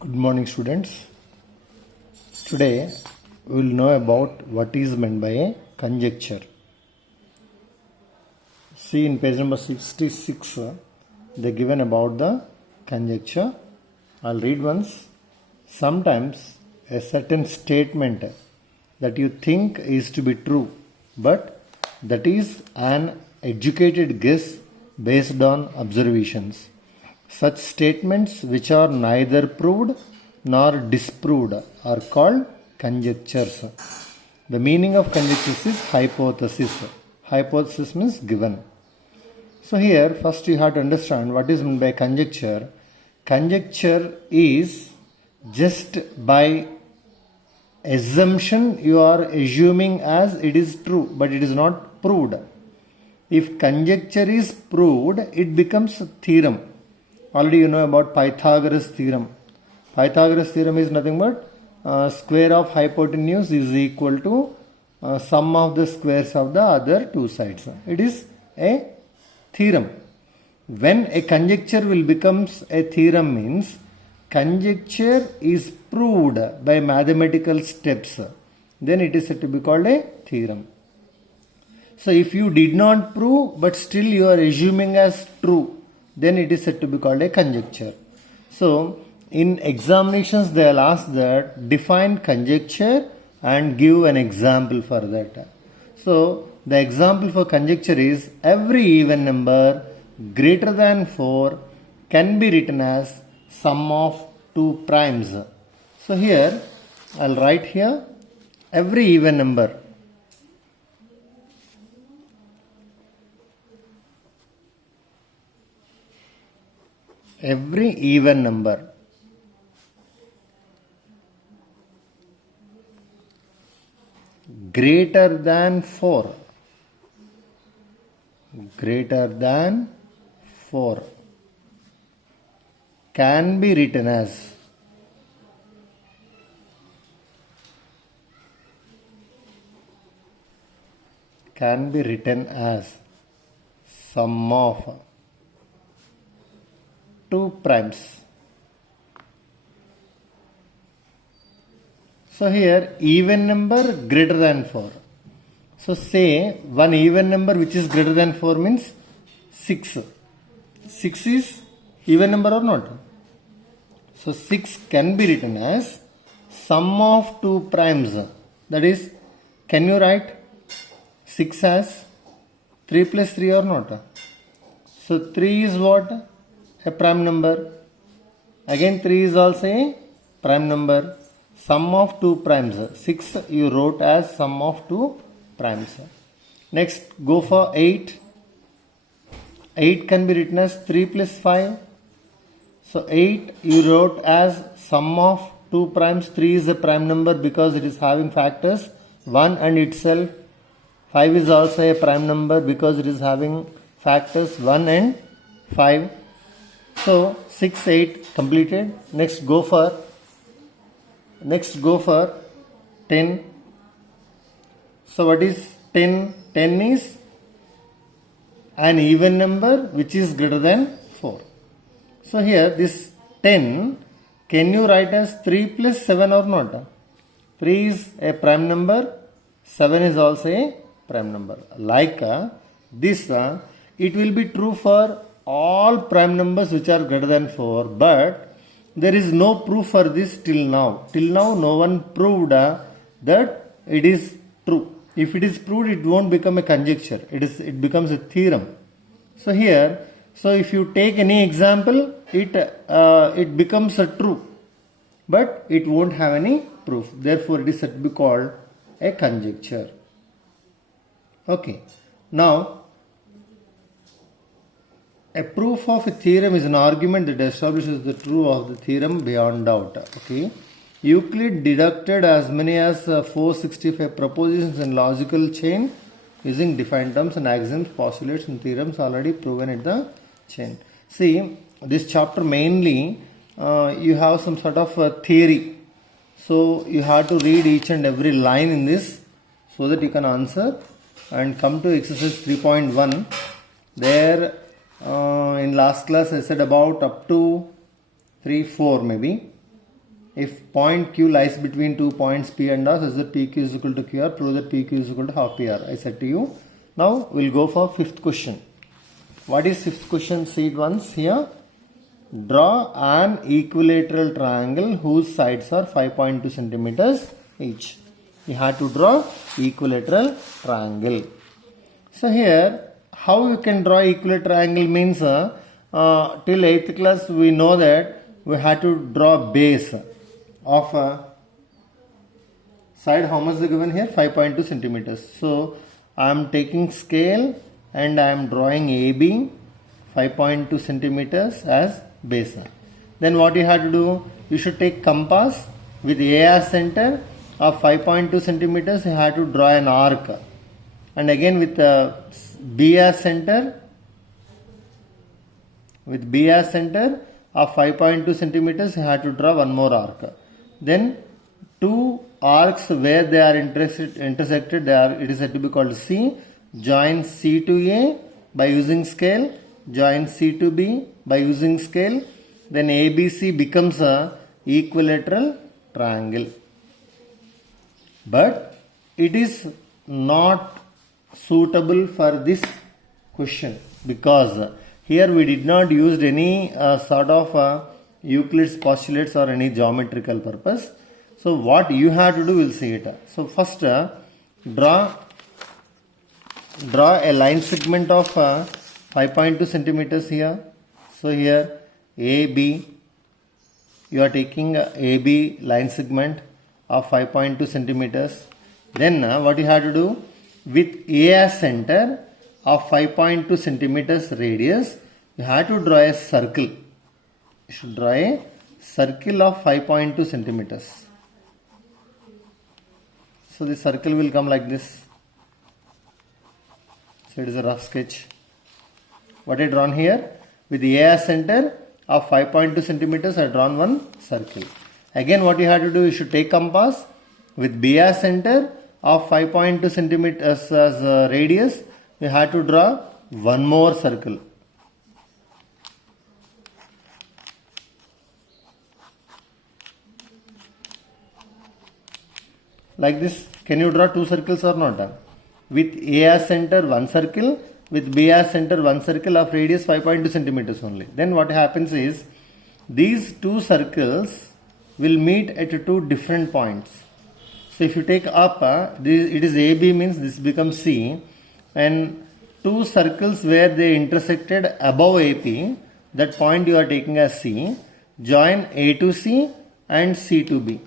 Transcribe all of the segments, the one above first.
Good morning, students. Today we will know about what is meant by a conjecture. See in page number 66, they given about the conjecture. I'll read once. Sometimes a certain statement that you think is to be true, but that is an educated guess based on observations. Such statements which are neither proved nor disproved are called conjectures. The meaning of conjectures is hypothesis. Hypothesis means given. So here first you have to understand what is meant by conjecture. Conjecture is just by assumption you are assuming as it is true, but it is not proved. If conjecture is proved, it becomes a theorem. Already you know about Pythagoras theorem. Pythagoras theorem is nothing but square of hypotenuse is equal to sum of the squares of the other two sides. It is a theorem. When a conjecture will becomes a theorem means conjecture is proved by mathematical steps. Then it is said to be called a theorem. So if you did not prove but still you are assuming as true, then it is said to be called a conjecture. So in examinations they will ask that define conjecture and give an example for that. So the example for conjecture is every even number greater than 4 can be written as sum of two primes. So here I will write here every even number. Every even number greater than 4 can be written as sum of two primes. So here even number greater than 4. So say one even number which is greater than 4 means 6. 6 is even number or not? So 6 can be written as sum of two primes. That is, can you write 6 as 3 plus 3 or not? So 3 is what? A prime number. Again 3 is also a prime number. Sum of two primes. 6 you wrote as sum of two primes. Next go for 8. 8 can be written as 3 plus 5. So 8 you wrote as sum of two primes. 3 is a prime number because it is having factors 1 and itself. 5 is also a prime number because it is having factors 1 and 5. So 6, 8 completed. Next go for 10. So what is 10? 10 is an even number which is greater than 4. So here this 10, can you write as 3 plus 7 or not? 3 is a prime number, 7 is also a prime number. Like this, it will be true for all prime numbers which are greater than 4, but there is no proof for this till now. Till now no one proved that it is true. If it is proved, it won't become a conjecture. It becomes a theorem. So here, so if you take any example, it becomes a true, but it won't have any proof. Therefore, it is said to be called a conjecture. Okay. Now, a proof of a theorem is an argument that establishes the truth of the theorem beyond doubt. Okay. Euclid deducted as many as 465 propositions in logical chain using defined terms and axioms, postulates and theorems already proven at the chain. See, this chapter mainly you have some sort of theory. So you have to read each and every line in this so that you can answer and come to exercise 3.1. There in last class I said about up to 3, 4 maybe. if point Q lies between 2 points P and R, such that PQ is equal to QR, prove that PQ is equal to half PR. I said to you. Now we'll go for fifth question. What is fifth question? See it once here. Draw an equilateral triangle whose sides are 5.2 centimeters each. You have to draw equilateral triangle. So here, how you can draw equilateral triangle means till 8th class we know that we have to draw base of side. How much is given here? 5.2 centimeters. So I am taking scale and I am drawing AB 5.2 centimeters as base. Then what you have to do? You should take compass with A as center of 5.2 centimeters. You have to draw an arc, and again with B as center. With B as center of 5.2 centimeters, you have to draw one more arc. Then two arcs where they are intersected, it is said to be called C. Join C to A by using scale. Join C to B by using scale. Then ABC becomes a equilateral triangle. But it is not suitable for this question because here we did not use any sort of Euclid's postulates or any geometrical purpose. So what you have to do, we'll see it. So first draw a line segment of 5.2 centimeters here. So here AB, you are taking AB line segment of 5.2 centimeters. Then what you have to do, with A as center of 5.2 centimeters radius, you have to draw a circle. You should draw a circle of 5.2 centimeters. So the circle will come like this. So it is a rough sketch. What I drawn here, with A as center of 5.2 centimeters, I drawn one circle. Again what you have to do, you should take compass with B as center of 5.2 centimeters as radius, you have to draw one more circle. Like this. Can you draw two circles or not? With A as center one circle, with B as center one circle of radius 5.2 centimeters only. Then what happens is, these two circles will meet at two different points. So if you take up, it is AB, means this becomes C, and two circles where they intersected above AP, that point you are taking as C. Join A to C and C to B.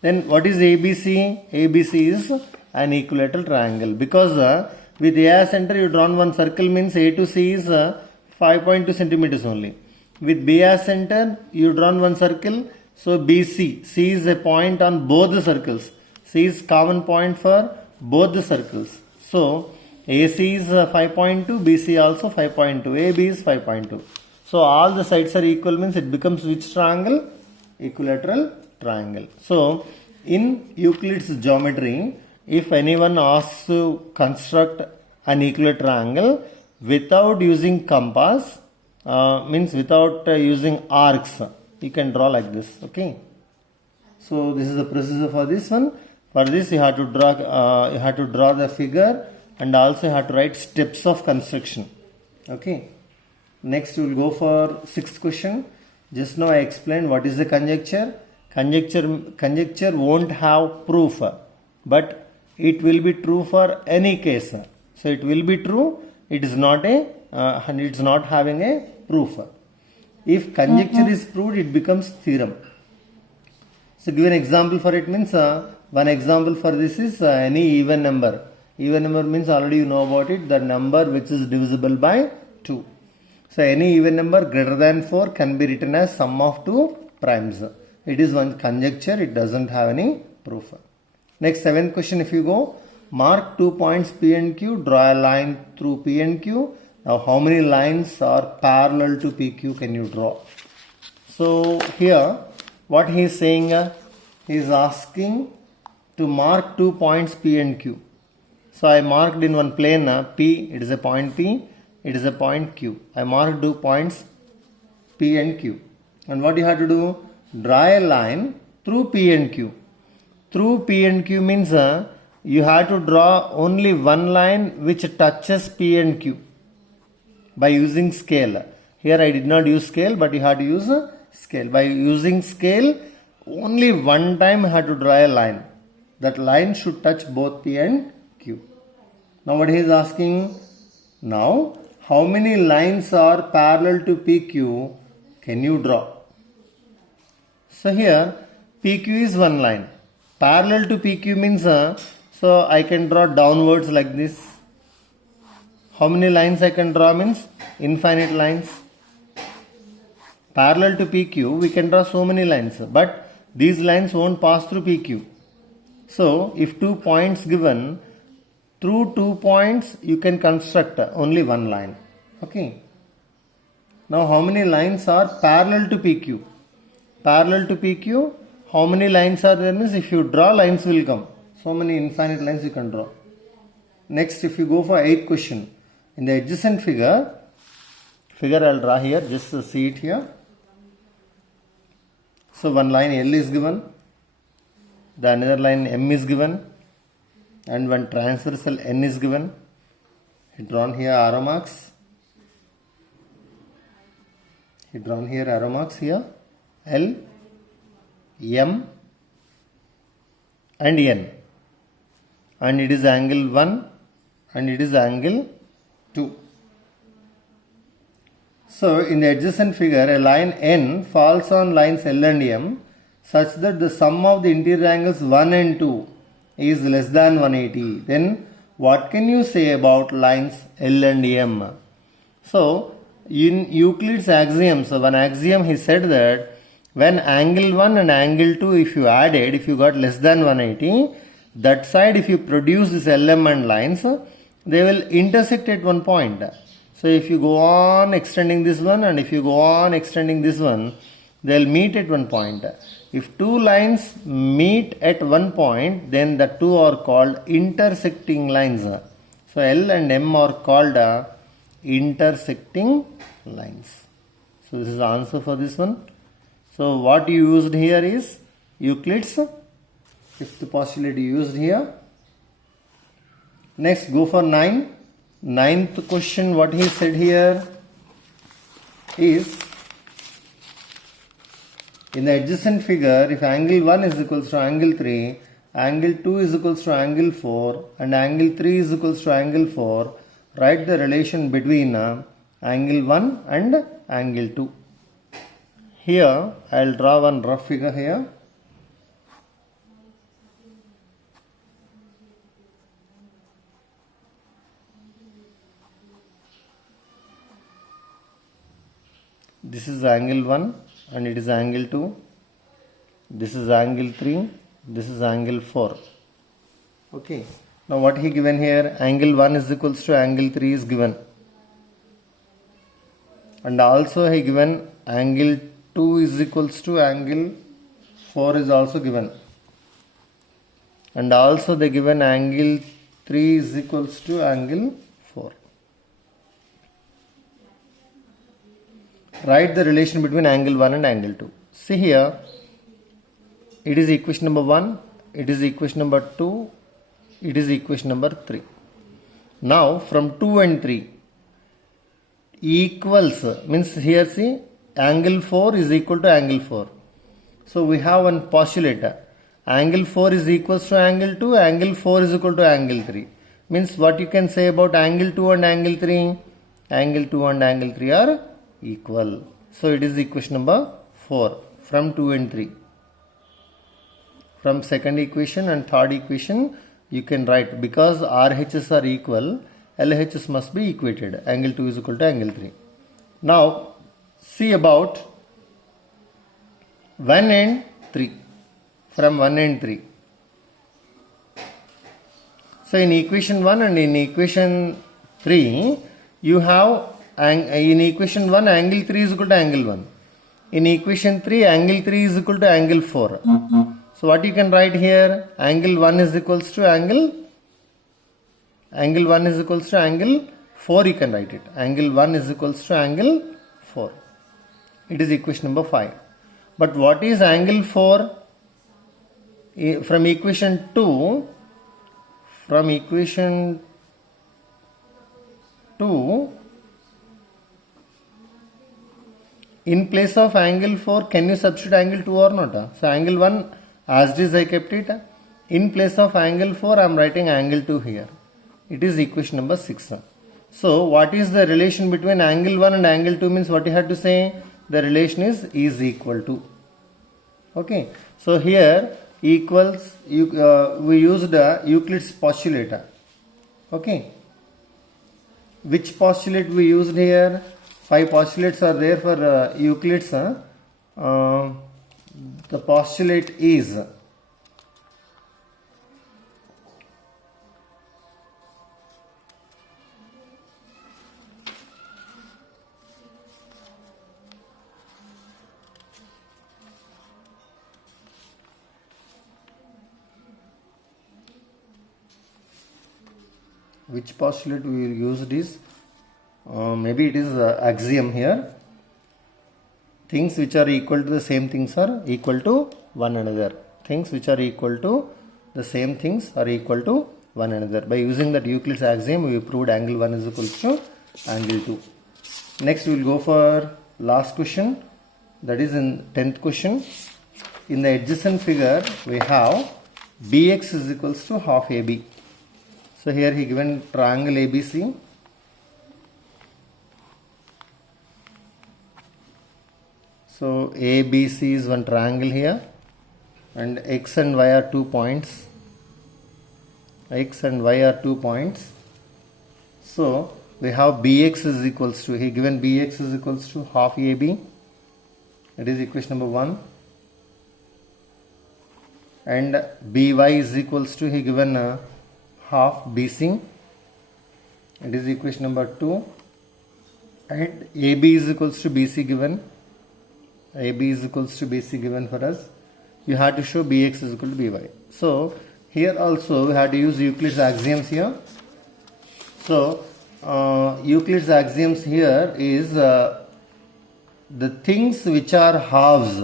Then what is ABC? ABC is an equilateral triangle, because with A as center you drawn one circle, means A to C is 5.2 centimeters only. With B as center you drawn one circle, so BC. C is a point on both the circles. C is common point for both the circles. So AC is 5.2, BC also 5.2, AB is 5.2. So all the sides are equal, means it becomes which triangle? Equilateral triangle. So in Euclid's geometry, if anyone asks to construct an equilateral triangle without using compass, means without using arcs, you can draw like this. Okay. So this is the procedure for this one. For this you have to draw the figure, and also you have to write steps of construction. Okay. Next we will go for sixth question. Just now I explained what is the conjecture. Conjecture won't have proof, but it will be true for any case. So it will be true. It is not it's not having a proof. If conjecture is proved, it becomes theorem. So give an example for it, means one example for this is any even number. Even number means already you know about it, the number which is divisible by 2. So any even number greater than 4 can be written as sum of two primes. It is one conjecture, it doesn't have any proof. Next, seventh question, if you go, mark 2 points P and Q, draw a line through P and Q. Now how many lines are parallel to PQ can you draw? So here what he is saying, he is asking to mark 2 points P and Q. So I marked in one plane P, it is a point P, it is a point Q. I marked 2 points P and Q. And what you have to do? draw a line through P and Q. Through P and Q means you have to draw only one line which touches P and Q by using scale. Here I did not use scale, but you have to use scale. By using scale, only one time you have to draw a line. That line should touch both P and Q. Now what he is asking, now how many lines are parallel to PQ can you draw? So here PQ is one line. Parallel to PQ means, so I can draw downwards like this. How many lines I can draw means infinite lines. Parallel to PQ we can draw so many lines, but these lines won't pass through PQ. So if 2 points given, through 2 points you can construct only one line. Okay. Now how many lines are parallel to PQ? Parallel to PQ, how many lines are there means if you draw, lines will come. So many infinite lines you can draw. Next, if you go for 8th question, in the adjacent figure I'll draw here, just see it here. So one line L is given, the another line M is given, and one transversal N is given. He drawn here arrow marks. He drawn here arrow marks here. L, M and N, and it is angle 1 and it is angle 2. So in the adjacent figure, a line N falls on lines L and M such that the sum of the interior angles 1 and 2 is less than 180. Then what can you say about lines L and M? So in Euclid's axioms, one axiom he said that when angle 1 and angle 2 if you added, if you got less than 180, that side if you produce this LM and lines, they will intersect at one point. So if you go on extending this one and if you go on extending this one, they will meet at one point. If two lines meet at one point, then the two are called intersecting lines. So L and M are called intersecting lines. So this is the answer for this one. So what you used here is Euclid's fifth postulate used here. Next, go for 9. Ninth question, what he said here is, in the adjacent figure, if angle 1 is equals to angle 3, angle 2 is equals to angle 4 and angle 3 is equals to angle 4, write the relation between angle 1 and angle 2. Here I will draw one rough figure here. This is angle 1 and it is angle 2. This is angle 3. This is angle 4. Okay. Now what he given here? Angle 1 is equals to angle 3 is given. And also he given angle 2 is equals to angle 4 is also given. And also they given angle 3 is equals to angle 4. Write the relation between angle 1 and angle 2. See here, it is equation number 1, it is equation number 2, it is equation number 3. Now from 2 and 3, equals means here see, angle 4 is equal to angle 4. So we have one postulate, angle 4 is equals to angle 2, angle 4 is equal to angle 3. Means what you can say about angle 2 and angle 3? Angle 2 and angle 3 are equal. So it is equation number 4 from 2 and 3. From second equation and third equation you can write, because RHS are equal, LHS must be equated. Angle 2 is equal to angle 3. Now see about 1 and 3. From 1 and 3. So in equation 1 and in equation 3 you have, in equation 1 angle 3 is equal to angle 1. In equation 3 angle 3 is equal to angle 4. So what you can write here? Angle 1 is equals to angle 1 is equals to angle 4 you can write it. Angle 1 is equals to angle 4. It is equation number 5. But what is angle 4? From equation 2, in place of angle 4, can you substitute angle 2 or not? So angle 1 as it is I kept it. In place of angle 4, I am writing angle 2 here. It is equation number 6. So what is the relation between angle 1 and angle 2 means what you have to say? The relation is equal to. Okay. So here equals, we used Euclid's postulate. Okay. Which postulate we used here? 5 postulates are there for Euclid's. The postulate is which postulate we used is maybe it is axiom here. Things which are equal to the same things are equal to one another. Things which are equal to the same things are equal to one another. By using that Euclid's axiom, we proved angle 1 is equal to angle 2. Next we will go for last question, that is in 10th question. In the adjacent figure we have BX is equals to half AB. So here he given triangle ABC. So ABC is one triangle here, and X and Y are 2 points. X and Y are 2 points. So we have BX is equals to, he given BX is equals to half AB. That is equation number 1. And BY is equals to, he given half BC. It is equation number 2. And AB is equals to BC given. AB is equals to BC given for us. You have to show BX is equal to BY. So here also we have to use Euclid's axioms here. So Euclid's axioms here is the things which are halves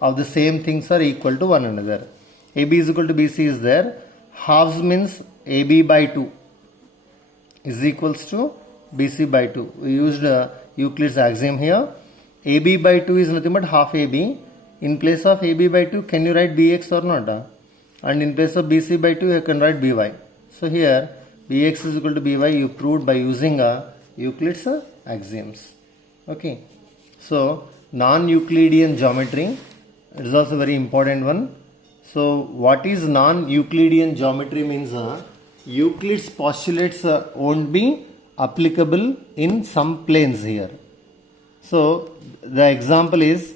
of the same things are equal to one another. AB is equal to BC is there. Halves means AB by 2 is equals to BC by 2. We used Euclid's axiom here. AB by 2 is nothing but half AB. In place of AB by 2, can you write BX or not? And in place of BC by 2, you can write BY. So here BX is equal to BY you proved by using Euclid's axioms. Okay. So non-Euclidean geometry, it is also very important one. So what is non-Euclidean geometry means Euclid's postulates won't be applicable in some planes here. So the example is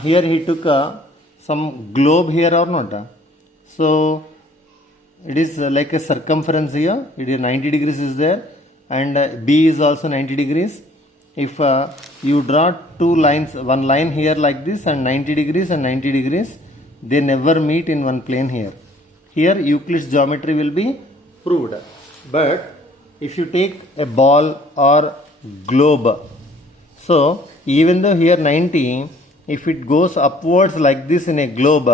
here he took some globe here or not. So it is like a circumference here. It is 90 degrees is there, and B is also 90 degrees. If you draw two lines, one line here like this and 90 degrees and 90 degrees, they never meet in one plane here. Here Euclid's geometry will be proved. But if you take a ball or globe, so even though here 90, if it goes upwards like this in a globe,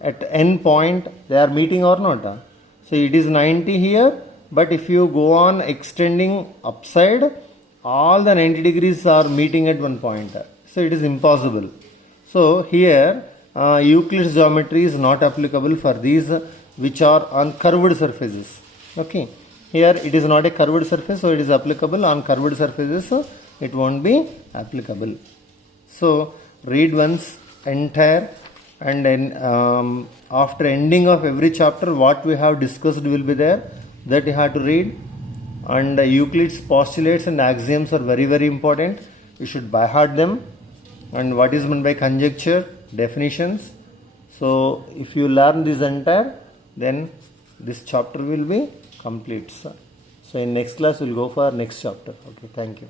at end point they are meeting or not. So it is 90 here, but if you go on extending upside, all the 90 degrees are meeting at one point. So it is impossible. So here Euclid's geometry is not applicable for these which are on curved surfaces. Okay. Here it is not a curved surface, so it is applicable. On curved surfaces, so it won't be applicable. So read once entire, and then after ending of every chapter what we have discussed will be there, that you have to read. And Euclid's postulates and axioms are very very important. You should by heart them. And what is meant by conjecture, definitions. So if you learn this entire, then this chapter will be complete. So in next class we'll go for next chapter. Okay, thank you.